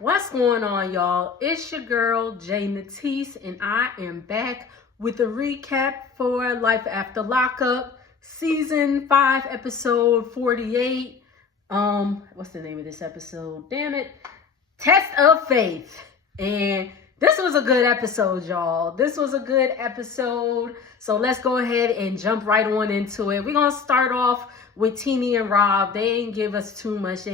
What's going on, y'all? It's your girl, Jay Natisse, and I am back with a recap for Life After Lockup, Season 5, Episode 48. What's the name of this episode? Damn it. Test of Faith. And this was a good episode, y'all. This was a good episode. So let's go ahead and jump right on into it. We're going to start off with Teenie and Rob. They ain't give us too much.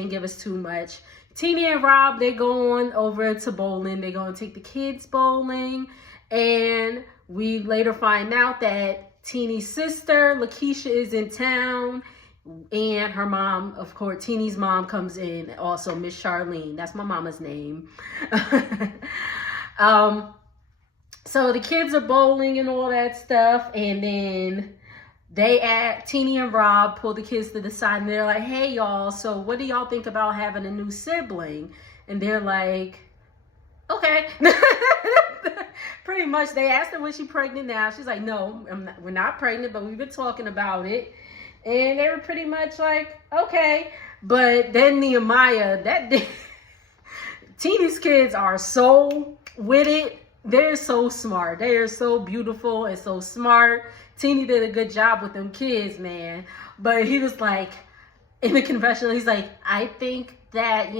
Teenie and Rob, they go on over to bowling. They're going to take the kids bowling. And we later find out that Teenie's sister, Lakeisha, is in town. And her mom, of course, Teenie's mom comes in. Also, Miss Charlene. That's my mama's name. So the kids are bowling and all that stuff. And then Teenie and Rob pull the kids to the side and they're like, hey y'all, so what do y'all think about having a new sibling? And they're like, okay. Pretty much they asked her, was she pregnant now? She's like, no, we're not pregnant, but we've been talking about it. And they were pretty much like, okay. But then Nehemiah, Teenie's kids are so with it. They're so smart. They are so beautiful and so smart. Teenie did a good job with them kids, man. But he was like, in the confessional, he's like, I think that,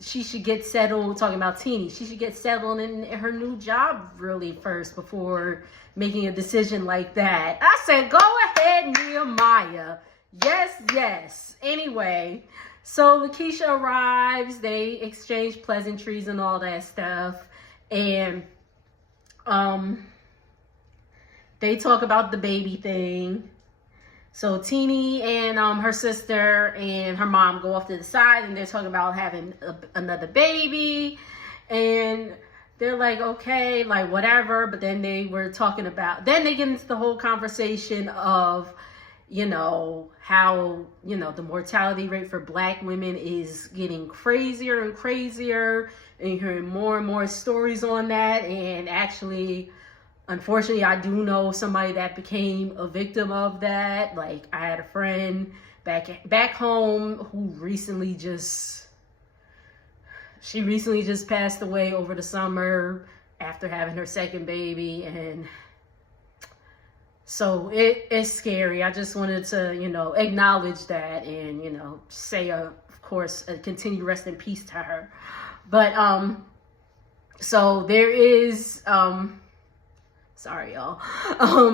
she should get settled, talking about Teenie. She should get settled in her new job really first before making a decision like that. I said, go ahead, Nehemiah. Yes. Anyway, so Lakeisha arrives. They exchange pleasantries and all that stuff. And, they talk about the baby thing. So Teenie and her sister and her mom go off to the side and they're talking about having another baby. And they're like, okay, like whatever. But then they get into the whole conversation of, how, the mortality rate for Black women is getting crazier and crazier. And hearing more and more stories on that. And actually, unfortunately, I do know somebody that became a victim of that. Like, I had a friend back home who recently just passed away over the summer after having her second baby. And so it's scary. I just wanted to, acknowledge that and, say, of course, continue rest in peace to her. But, so there is, sorry, y'all.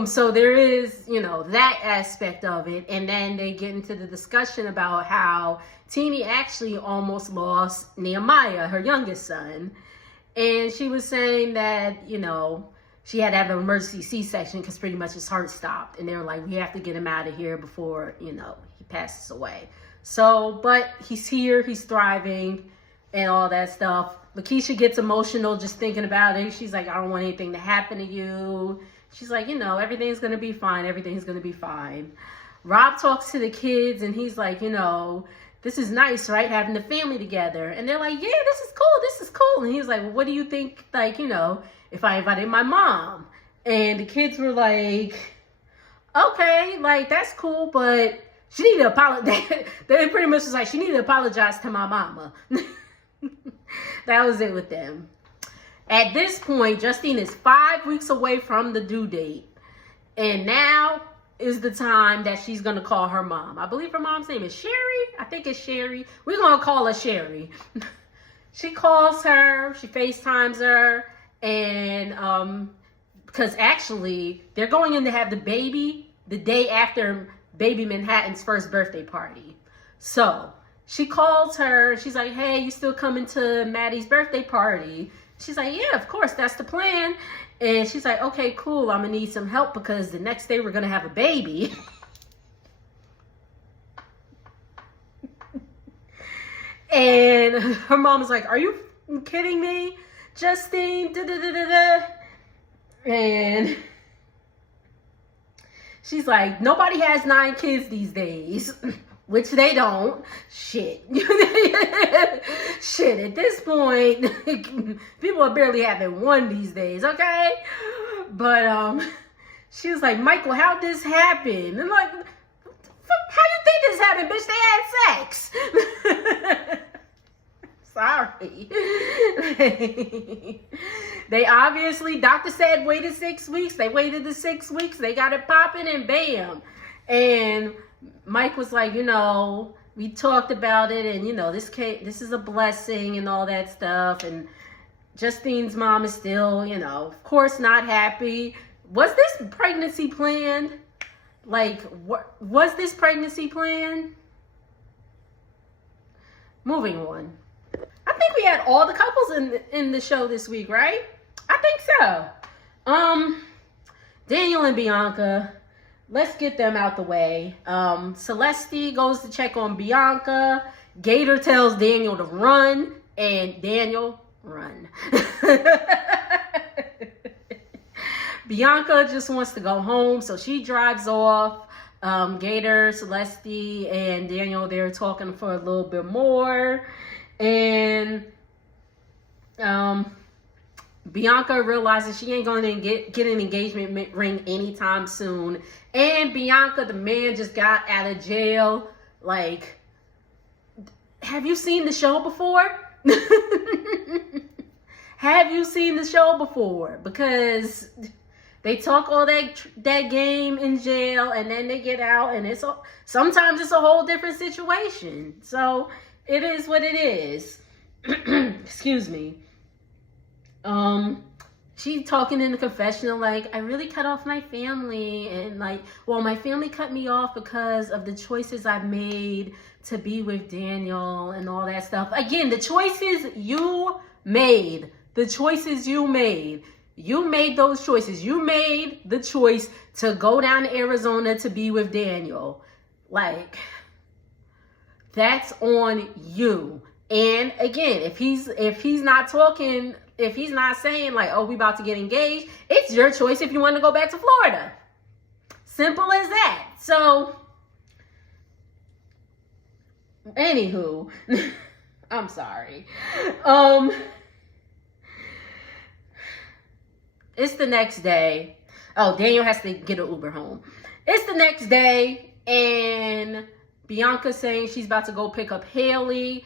So there is, that aspect of it. And then they get into the discussion about how Teenie actually almost lost Nehemiah, her youngest son. And she was saying that, she had to have an emergency C-section because pretty much his heart stopped. And they were like, we have to get him out of here before, he passes away. So, but he's here, he's thriving and all that stuff. Lakeisha gets emotional just thinking about it. She's like, I don't want anything to happen to you. She's like, everything's going to be fine. Everything's going to be fine. Rob talks to the kids and he's like, this is nice, right? Having the family together. And they're like, yeah, this is cool. This is cool. And he's like, well, what do you think, if I invited my mom? And the kids were like, okay, like, that's cool, but she needed to apologize. They pretty much was like, she needed to apologize to my mama. That was it with them. At this point, Justine is 5 weeks away from the due date. And now is the time that she's going to call her mom. I believe her mom's name is Sherry. I think it's Sherry. We're going to call her Sherry. She calls her. She FaceTimes her. And because actually, they're going in to have the baby the day after Baby Manhattan's first birthday party. So she calls her. She's like, hey, you still coming to Maddie's birthday party? She's like, yeah, of course, that's the plan. And she's like, okay, cool. I'm going to need some help because the next day we're going to have a baby. And her mom is like, are you kidding me, Justine? And she's like, nobody has 9 kids these days. Which they don't. Shit. Shit, at this point, people are barely having 1 these days, okay? But, she was like, Michael, how'd this happen? And like, how you think this happened, bitch? They had sex. sorry. They obviously, doctor said waited 6 weeks. They waited the 6 weeks. They got it popping and bam. And Mike was like, we talked about it and, this is a blessing and all that stuff. And Justine's mom is still, of course not happy. Was this pregnancy planned? Like, what was this pregnancy planned? Moving on. I think we had all the couples in the show this week, right? I think so. Daniel and Bianca, let's get them out the way. Celeste goes to check on Bianca. Gator tells Daniel to run, and Daniel run. Bianca just wants to go home, so she drives off. Gator, Celeste, and Daniel, they're talking for a little bit more. And Bianca realizes she ain't going to get an engagement ring anytime soon. And Bianca, the man, just got out of jail. Like, have you seen the show before? Have you seen the show before? Because they talk all that game in jail, and then they get out, and sometimes it's a whole different situation. So it is what it is. Excuse me. She talking in the confessional like, I really cut off my family, and like, well, my family cut me off because of the choices I've made to be with Daniel and all that stuff. Again, the choices you made. The choices you made. You made those choices. You made the choice to go down to Arizona to be with Daniel. Like, that's on you. And again, if he's not talking, if he's not saying like, oh, we about to get engaged, it's your choice if you want to go back to Florida. Simple as that. So, anywho, I'm sorry. It's the next day. Oh, Daniel has to get an Uber home. It's the next day, and Bianca's saying she's about to go pick up Haley.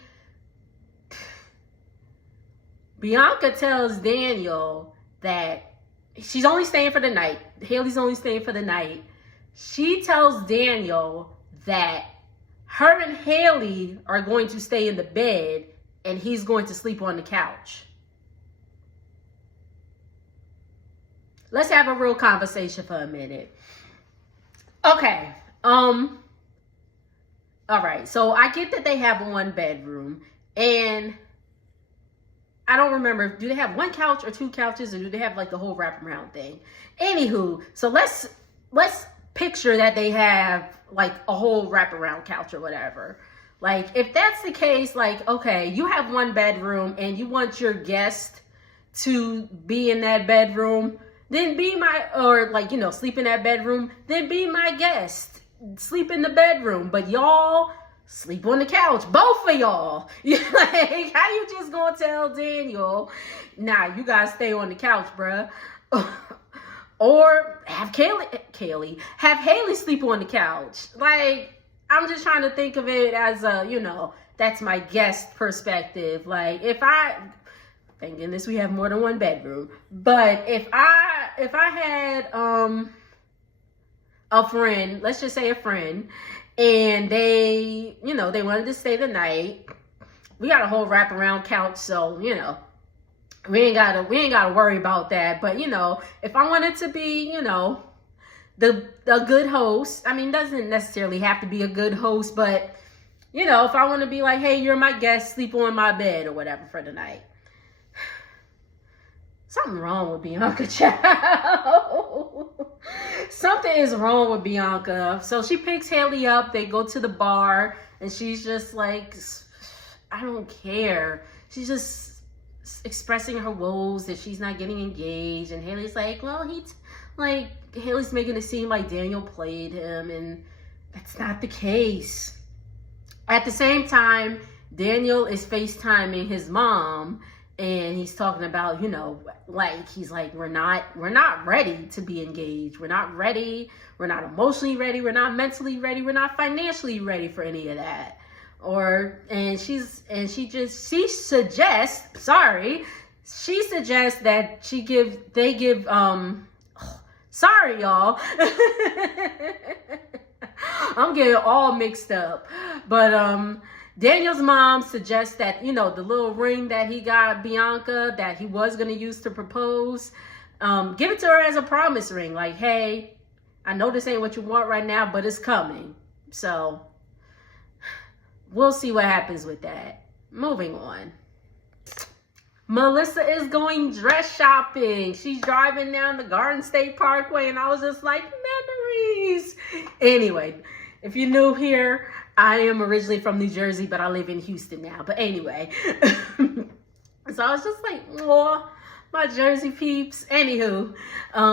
Bianca tells Daniel that she's only staying for the night. Haley's only staying for the night. She tells Daniel that her and Haley are going to stay in the bed, and he's going to sleep on the couch. Let's have a real conversation for a minute. Okay. All right. So I get that they have one bedroom, and I don't remember, do they have one couch or two couches, or do they have like the whole wraparound thing? Anywho, so let's picture that they have like a whole wraparound couch or whatever. Like, if that's the case, like, okay, you have one bedroom and you want your guest to be in that bedroom, then be my, or like, sleep in that bedroom, then be my guest. Sleep in the bedroom, but y'all sleep on the couch. Both of y'all. Like, how you just gonna tell Daniel, nah, you gotta stay on the couch, bruh? Or have have Haley sleep on the couch. Like, I'm just trying to think of it as a, that's my guest perspective. Like, thank goodness we have more than one bedroom. But if I had a friend, let's just say a friend, and they, they wanted to stay the night. We got a whole wraparound couch, so, we ain't gotta worry about that. But, if I wanted to be, a good host, I mean, doesn't necessarily have to be a good host, but, if I want to be like, hey, you're my guest, sleep on my bed or whatever for the night. Something wrong with Bianca, child. Something is wrong with Bianca. So she picks Haley up. They go to the bar, and she's just like, I don't care. She's just expressing her woes that she's not getting engaged. And Haley's like, well, Haley's making it seem like Daniel played him, and that's not the case. At the same time, Daniel is FaceTiming his mom, and he's talking about, he's like, we're not ready to be engaged. We're not ready. We're not emotionally ready. We're not mentally ready. We're not financially ready for any of that. she suggests that they give sorry y'all. I'm getting all mixed up. But Daniel's mom suggests that, you know, the little ring that he got Bianca that he was going to use to propose, give it to her as a promise ring. Like, hey, I know this ain't what you want right now, but it's coming. So we'll see what happens with that. Moving on. Melissa is going dress shopping. She's driving down the Garden State Parkway, and I was just like, memories. Anyway, if you're new here, I am originally from New Jersey, but I live in Houston now. But anyway, so I was just like, oh, my Jersey peeps. Anywho,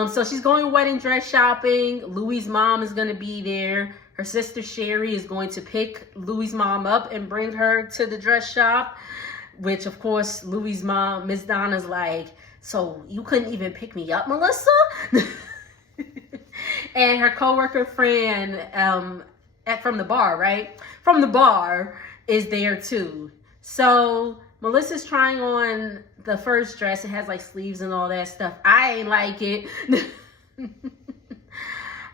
so she's going wedding dress shopping. Louis' mom is going to be there. Her sister Sherry is going to pick Louis' mom up and bring her to the dress shop, which of course Louis' mom, Miss Donna's like, so you couldn't even pick me up, Melissa? And her coworker friend from the bar, right? From the bar is there too. So Melissa's trying on the first dress. It has like sleeves and all that stuff. I ain't like it.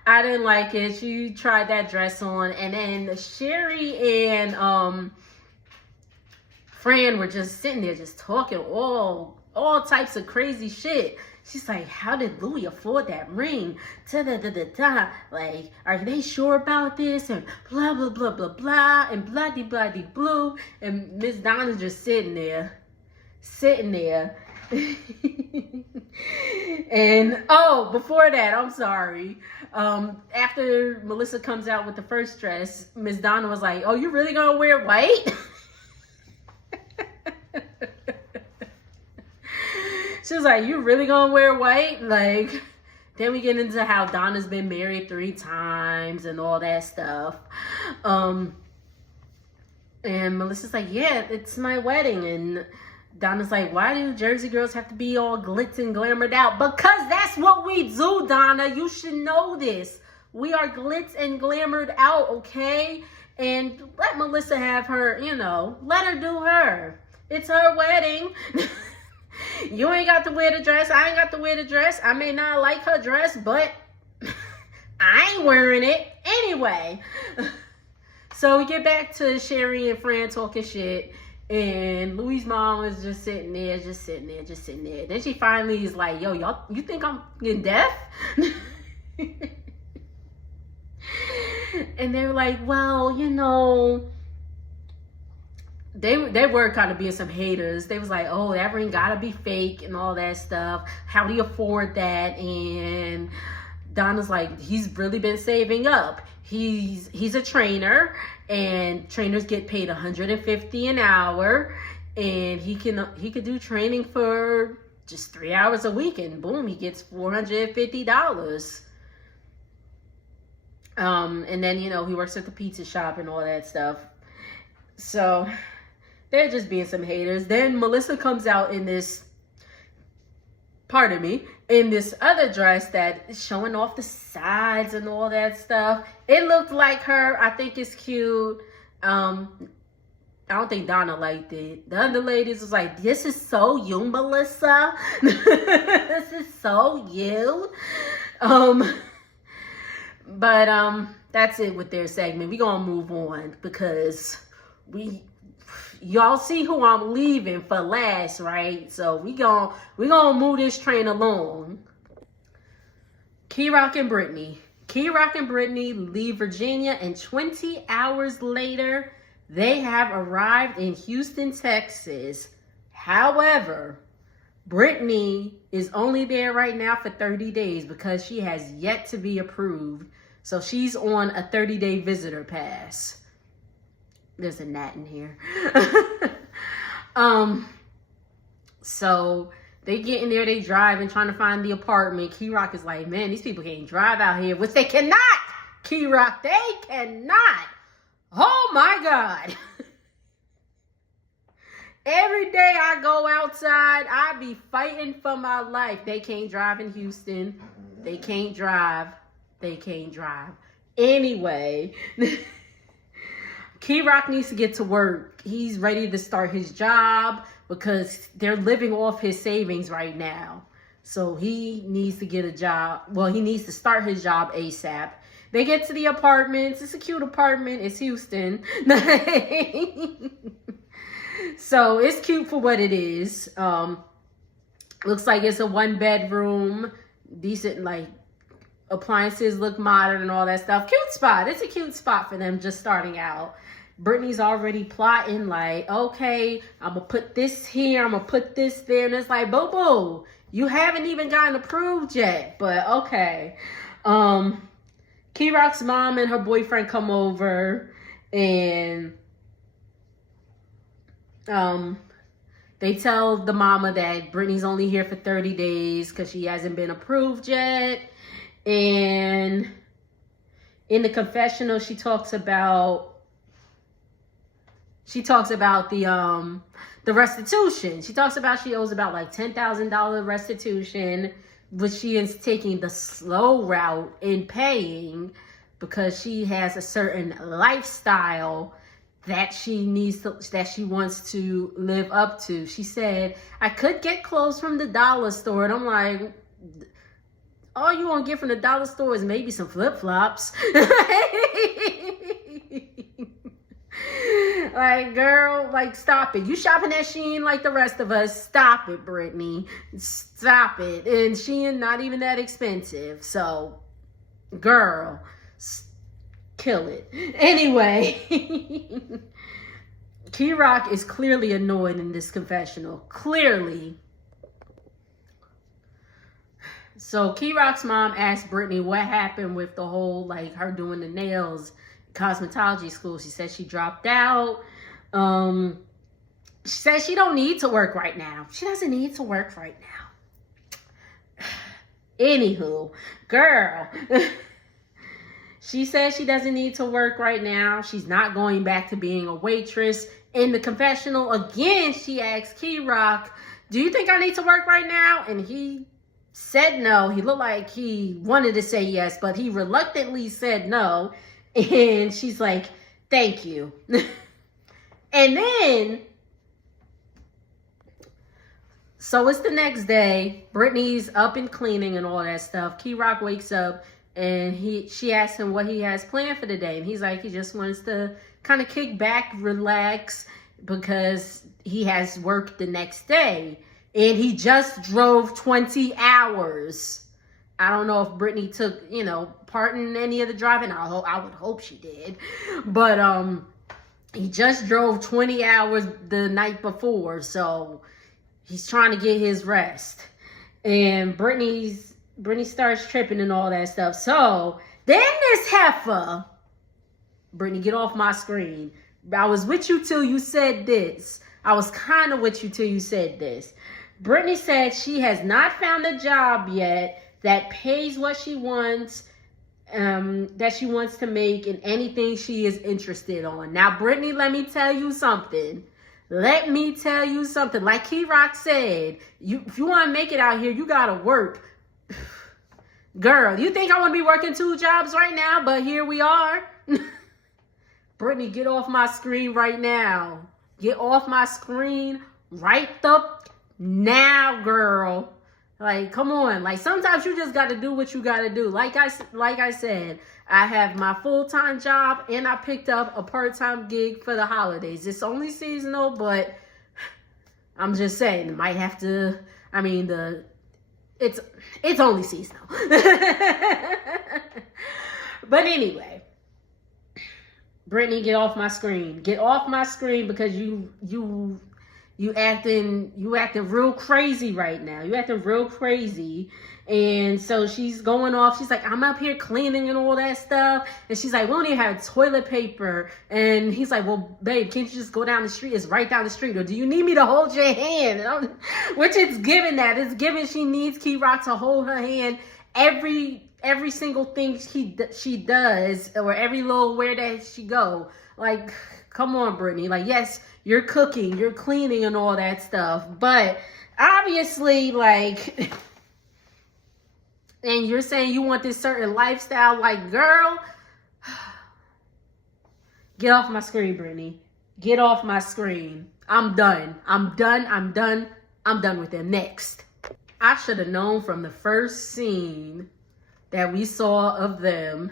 I didn't like it. She tried that dress on, and then Sherry and Fran were just sitting there just talking all types of crazy shit. She's like, how did Louis afford that ring? Da-da-da-da-da. Like, are they sure about this? And blah, blah, blah, blah, blah. And blah-de-blah-de-blue. And Miss Donna's just sitting there. And, oh, before that, I'm sorry. After Melissa comes out with the first dress, Miss Donna was like, oh, you really gonna wear white? She was like, you really gonna wear white? Like, then we get into how Donna's been married 3 times and all that stuff. And Melissa's like, yeah, it's my wedding. And Donna's like, why do Jersey girls have to be all glitz and glamored out? Because that's what we do, Donna. You should know this. We are glitz and glamored out, okay? And let Melissa have her, you know, let her do her. It's her wedding. You ain't got to wear the dress. I ain't got to wear the dress. I may not like her dress, but I ain't wearing it anyway. So we get back to Sherry and Fran talking shit. And Louis' mom is just sitting there. Then she finally is like, yo, y'all, you think I'm getting deaf? And they were like, well, you know, they were kind of being some haters. They was like, oh, that ring gotta be fake and all that stuff. How do you afford that? And Donna's like, he's really been saving up. He's a trainer, and trainers get paid $150 an hour, and he could do training for just 3 hours a week, and boom, he gets $450. And then, you know, he works at the pizza shop and all that stuff. So they're just being some haters. Then Melissa comes out in this, in this other dress that is showing off the sides and all that stuff. It looked like her. I think it's cute. I don't think Donna liked it. The other ladies was like, this is so you, Melissa. This is so you. But that's it with their segment. We gonna move on because y'all see who I'm leaving for last, right? So we gonna move this train along. Key-Rock and Brittany leave Virginia, and 20 hours later, they have arrived in Houston, Texas. However, Brittany is only there right now for 30 days because she has yet to be approved. So she's on a 30-day visitor pass. There's a gnat in here. So they get in there, they drive and trying to find the apartment. Key-Rock is like, man, these people can't drive out here, which they cannot. Key-Rock, they cannot. Oh my God. Every day I go outside, I be fighting for my life. They can't drive in Houston. They can't drive. Anyway, Key Rock needs to get to work. He's ready to start his job because they're living off his savings right now. So he needs to get a job. Well, he needs to start his job ASAP. They get to the apartments. It's a cute apartment. It's Houston. So it's cute for what it is. Looks like it's a 1-bedroom. Decent, like, appliances look modern and all that stuff. Cute spot. It's a cute spot for them just starting out. Brittany's already plotting, like, okay, I'm going to put this here. I'm going to put this there. And it's like, boo-boo, you haven't even gotten approved yet. But, okay. Key Rock's mom and her boyfriend come over. And they tell the mama that Brittany's only here for 30 days because she hasn't been approved yet. And in the confessional, she talks about the restitution. She talks about she owes about like $10,000 restitution, which she is taking the slow route in paying because she has a certain lifestyle that she wants to live up to. She said, I could get clothes from the dollar store. And I'm like, all you want to get from the dollar store is maybe some flip-flops. Like, girl, like, stop it. You shopping at Shein like the rest of us. Stop it, Brittany. Stop it. And Shein not even that expensive. So, girl, kill it. Anyway, Key Rock is clearly annoyed in this confessional. Clearly. So Key Rock's mom asked Brittany what happened with the whole, like, her doing the nails cosmetology school. She said she dropped out. She said she don't need to work right now. She doesn't need to work right now. Anywho, girl, she says she doesn't need to work right now. She's not going back to being a waitress. In the confessional, again, she asked Key Rock, do you think I need to work right now? And he said no. He looked like he wanted to say yes, but he reluctantly said no. And she's like, thank you. And then, so it's the next day. Brittany's up and cleaning and all that stuff. Key Rock wakes up and she asks him what he has planned for the day. And he's like, he just wants to kind of kick back, relax, because he has work the next day. And he just drove 20 hours. I don't know if Brittany took, part in any of the driving. I would hope she did. But he just drove 20 hours the night before. So he's trying to get his rest. And Brittany starts tripping and all that stuff. So then this heifer, Brittany, get off my screen. I was with you till you said this. I was kind of with you till you said this. Brittany said she has not found a job yet that pays what she wants, that she wants to make, and anything she is interested on. Now, Brittany, let me tell you something. Let me tell you something. Like Key Rock said, if you want to make it out here, you got to work. Girl, you think I want to be working 2 jobs right now? But here we are. Brittany, get off my screen right now. Get off my screen right now, girl. Like, come on. Like, sometimes you just got to do what you got to do. Like I said, I have my full-time job and I picked up a part-time gig for the holidays. It's only seasonal, but I'm just saying, it might have to, it's only seasonal. But anyway, Brittany, get off my screen. Get off my screen because you acting real crazy right now. You acting real crazy. And so she's going off. She's like, I'm up here cleaning and all that stuff. And she's like, we don't even have toilet paper. And he's like, well, babe, can't you just go down the street? It's right down the street. Or do you need me to hold your hand? Which it's given that. It's given she needs Key Rock to hold her hand every single thing she does, or every little where that she go. Like, come on, Brittany. Like, yes, you're cooking, you're cleaning and all that stuff. But obviously, like, and you're saying you want this certain lifestyle. Like, girl, Get off my screen, Brittany. Get off my screen. I'm done. I'm done with them. Next. I should have known from the first scene that we saw of them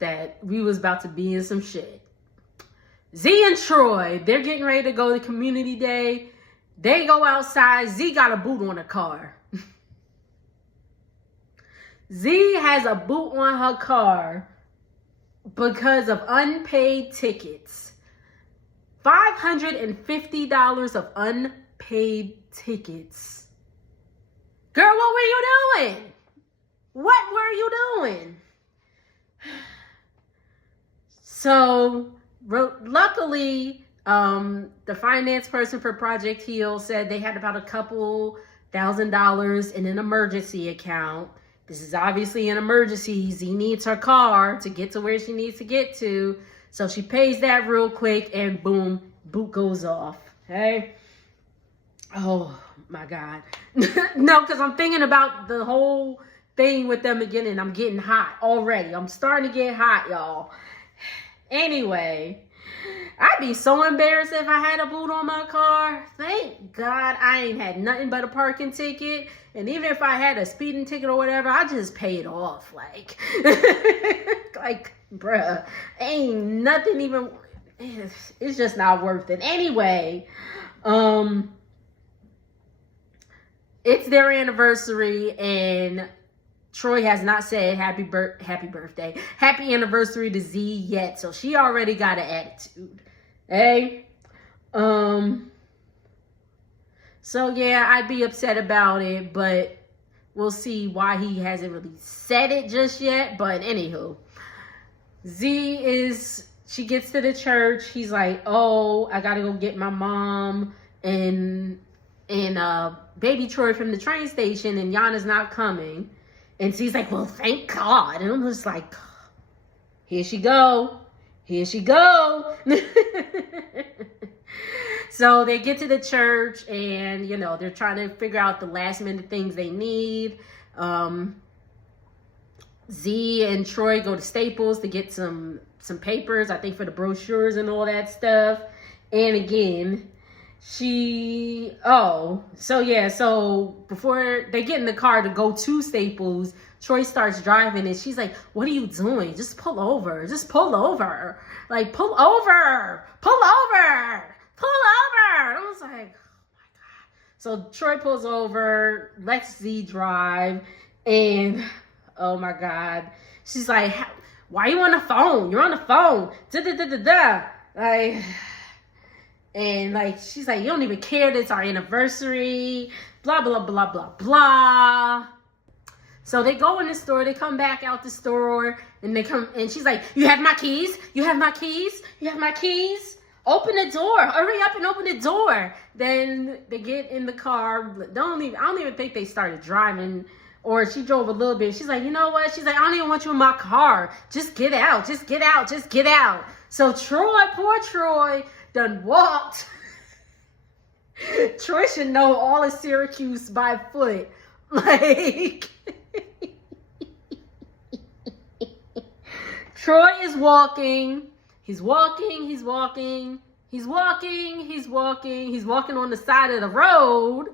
that we was about to be in some shit. Z and Troy, they're getting ready to go to community day. They go outside. Z got a boot on the car. Z has a boot on her car because of unpaid tickets. $550 of unpaid tickets. Girl, what were you doing? What were you doing? So, luckily, the finance person for Project Heal said they had about a couple $1,000 in an emergency account. This is obviously an emergency. Z needs her car to get to where she needs to get to. So she pays that real quick and boom, boot goes off. Okay? Oh my God. No, because I'm thinking about the whole thing with them again and I'm getting hot already. I'm starting to get hot, y'all. Anyway, I'd be so embarrassed if I had a boot on my car. Thank God I ain't had nothing but a parking ticket. And even if I had a speeding ticket or whatever, I just pay it off. Like, like, bruh, ain't nothing even, it's just not worth it. Anyway, it's their anniversary and Troy has not said happy anniversary to Z yet. So she already got an attitude. Hey, so yeah, I'd be upset about it, but we'll see why he hasn't really said it just yet. But anywho, she gets to the church. He's like, oh, I gotta go get my mom and baby Troy from the train station, and Yana's not coming. And she's like, well, thank God. And I'm just like, here she go. Here she go. So they get to the church and, you know, they're trying to figure out the last minute things they need. Z and Troy go to Staples to get some papers, I think for the brochures and all that stuff. And again, so before they get in the car to go to Staples, Troy starts driving and she's like, what are you doing? Just pull over. Just pull over. Like, pull over. Pull over. Pull over. I was like, oh my God. So Troy pulls over, lets Z drive, and oh my God. She's like, why are you on the phone? You're on the phone. Da-da-da-da-da. Like, and like, she's like, you don't even care that it's our anniversary. Blah, blah, blah, blah, blah. So they go in the store, they come back out the store, and and she's like, you have my keys? You have my keys? You have my keys? Open the door. Hurry up and open the door. Then they get in the car. I don't even think they started driving, or she drove a little bit. She's like, you know what? She's like, I don't even want you in my car. Just get out. Just get out. Just get out. So Troy, poor Troy, done walked. Troy should know all of Syracuse by foot. Like, Troy is walking. He's walking on the side of the road,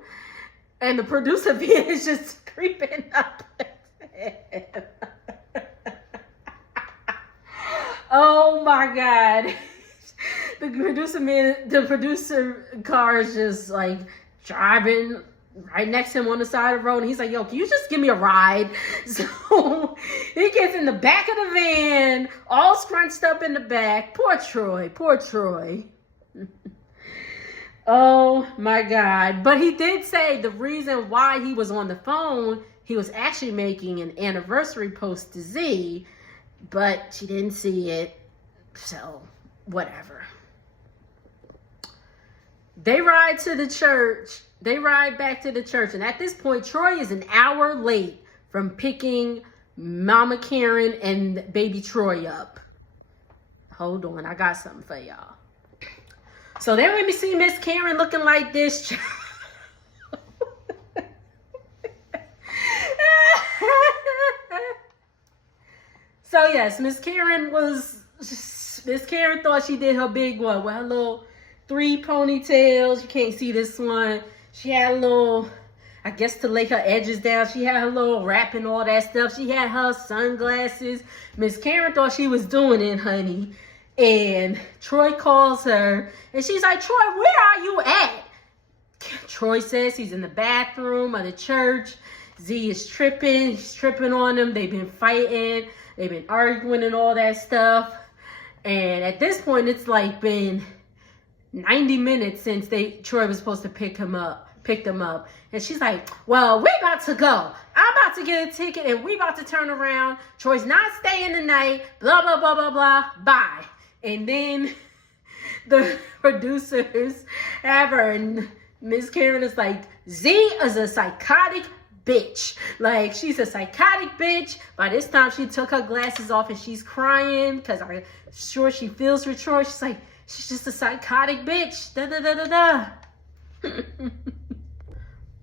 and the producer van is just creeping up. Oh my God. The producer car is just like driving right next to him on the side of the road, and he's like, yo, can you just give me a ride? So he gets in the back of the van, all scrunched up in the back. Poor Troy. Oh my God. But he did say the reason why he was on the phone, he was actually making an anniversary post to Z, but she didn't see it, so whatever. They ride to the church. They ride back to the church. And at this point, Troy is an hour late from picking Mama Karen and baby Troy up. Hold on. I got something for y'all. So then we see Miss Karen looking like this. So yes, Miss Karen was Miss Karen thought she did her big one with her little 3 ponytails. You can't see this one. She had a little, I guess to lay her edges down. She had her little wrap and all that stuff. She had her sunglasses. Miss Karen thought she was doing it, honey. And Troy calls her and she's like, Troy, where are you at? Troy says he's in the bathroom of the church. Z is tripping. He's tripping on them. They've been fighting. They've been arguing and all that stuff. And at this point, it's like been 90 minutes since Troy was supposed to pick them up. And she's like, well, we're about to go. I'm about to get a ticket and we about to turn around. Troy's not staying the night. Blah, blah, blah, blah, blah. Bye. And then the producers have her, and Miss Karen is like, Z is a psychotic bitch. Like, she's a psychotic bitch. By this time, she took her glasses off and she's crying because I'm sure she feels for Troy. She's like, she's just a psychotic bitch. Da da da da da.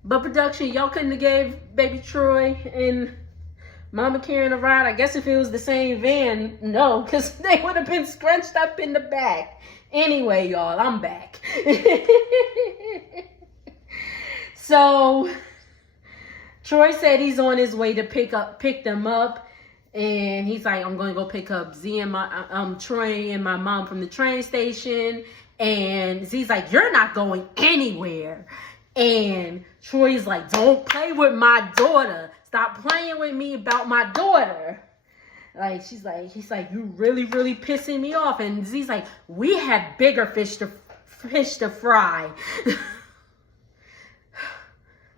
But production, y'all couldn't have gave baby Troy and Mama Karen a ride. I guess if it was the same van, no, because they would have been scrunched up in the back. Anyway, y'all, I'm back. So Troy said he's on his way to pick them up, and he's like, I'm going to go pick up Z and Troy and my mom from the train station. And Z's like, you're not going anywhere. And Troy's like, don't play with my daughter. Stop playing with me about my daughter. Like, he's like, you really, really pissing me off. And Z's like, we have bigger fish to fry.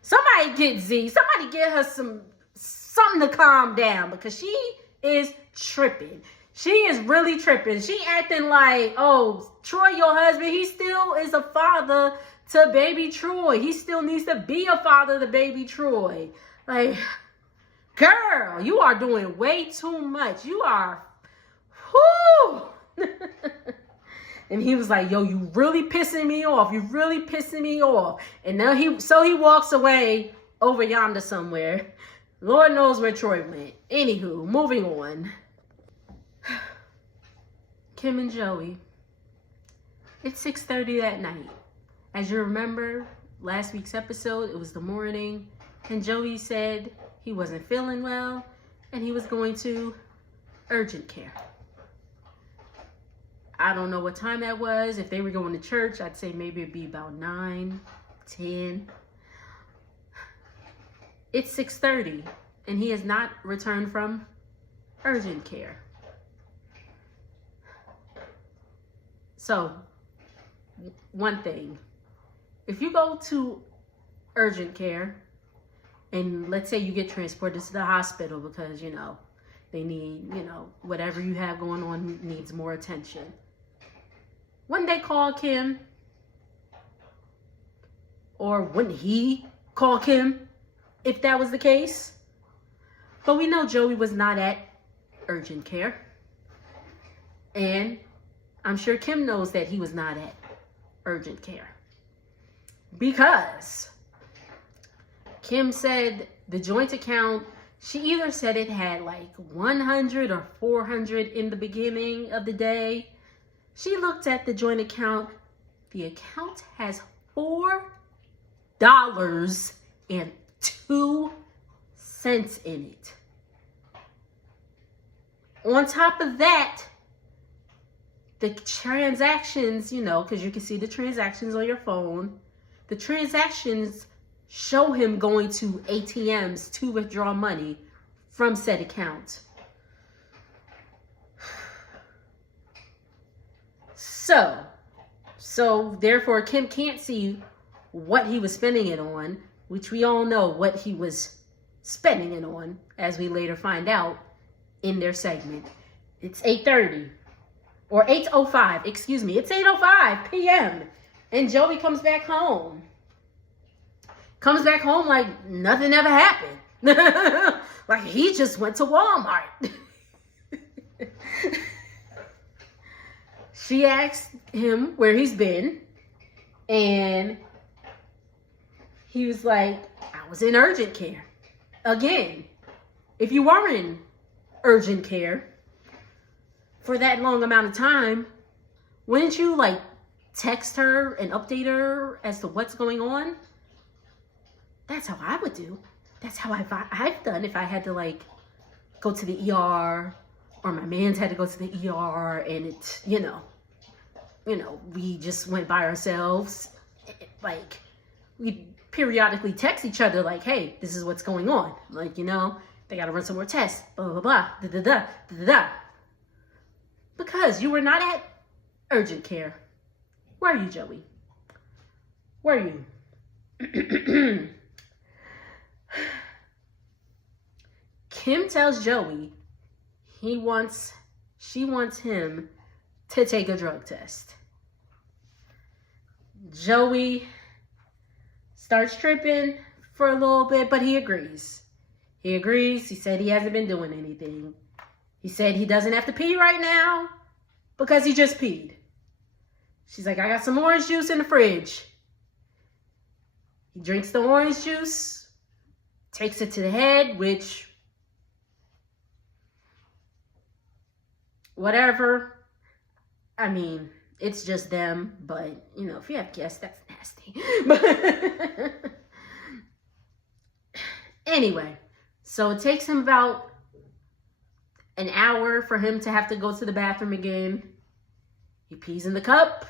Somebody get Z. Somebody get her something to calm down, because she is tripping. She is really tripping. She acting like, oh, Troy, your husband, he still is a father to baby Troy. He still needs to be a father to baby Troy. Like, girl, you are doing way too much. You are, whoo. And he was like, yo, you really pissing me off. You really pissing me off. And now he walks away over yonder somewhere. Lord knows where Troy went. Anywho, moving on. Kim and Joey. It's 6:30 that night. As you remember, last week's episode, it was the morning, and Joey said he wasn't feeling well, and he was going to urgent care. I don't know what time that was. If they were going to church, I'd say maybe it'd be about 9, 10. It's 6:30, and he has not returned from urgent care. So, one thing. If you go to urgent care, and let's say you get transported to the hospital because, they need, whatever you have going on needs more attention. Wouldn't they call Kim? Or wouldn't he call Kim if that was the case? But we know Joey was not at urgent care. And I'm sure Kim knows that he was not at urgent care. Because Kim said the joint account, she either said it had like 100 or 400 in the beginning of the day. She looked at the joint account. The account has $4.02 in it. On top of that, the transactions, because you can see the transactions on your phone, the transactions show him going to ATMs to withdraw money from said account. So therefore, Kim can't see what he was spending it on, which we all know what he was spending it on, as we later find out in their segment. It's 8:30. Or 8:05, excuse me. It's 8:05 p.m. And Joey comes back home. Comes back home like nothing ever happened. Like he just went to Walmart. She asked him where he's been. And he was like, I was in urgent care. Again, if you were in urgent care, for that long amount of time, wouldn't you like text her and update her as to what's going on? That's how I would do. That's how I've done if I had to like go to the ER, or my man's had to go to the ER, and it's, you know, we just went by ourselves. Like, we periodically text each other like, hey, this is what's going on. Like, you know, they got to run some more tests, blah, blah, blah, da, da, da, da, da. Because you were not at urgent care. Where are you, Joey? Where are you? Kim tells Joey she wants him to take a drug test. Joey starts tripping for a little bit, but he agrees. He agrees. He said he hasn't been doing anything. He said he doesn't have to pee right now because he just peed. She's like, I got some orange juice in the fridge. He drinks the orange juice, takes it to the head, which, whatever. I mean, it's just them, but, you know, if you have guests, that's nasty. But anyway, so it takes him about an hour for him to have to go to the bathroom again. He pees in the cup.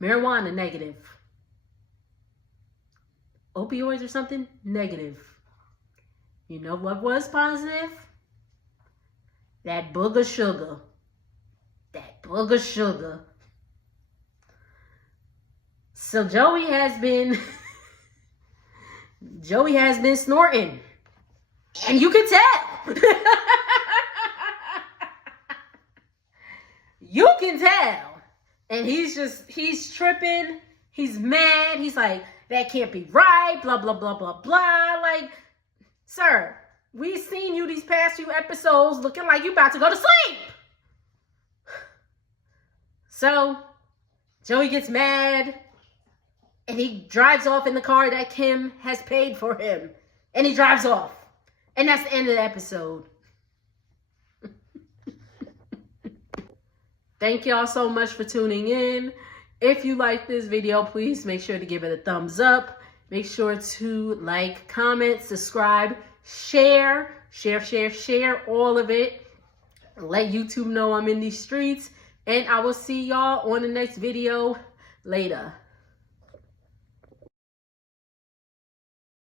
Marijuana, negative. Opioids or something, negative. You know what was positive? That booger sugar. That booger sugar. So Joey has been snorting. And you can tell. You can tell. And he's tripping. He's mad. He's like, that can't be right. Blah, blah, blah, blah, blah. Like, sir, we've seen you these past few episodes looking like you about to go to sleep. So, Joey gets mad. And he drives off in the car that Kim has paid for him. And he drives off. And that's the end of the episode. Thank y'all so much for tuning in. If you like this video, please make sure to give it a thumbs up. Make sure to like, comment, subscribe, share all of it. Let YouTube know I'm in these streets. And I will see y'all on the next video later.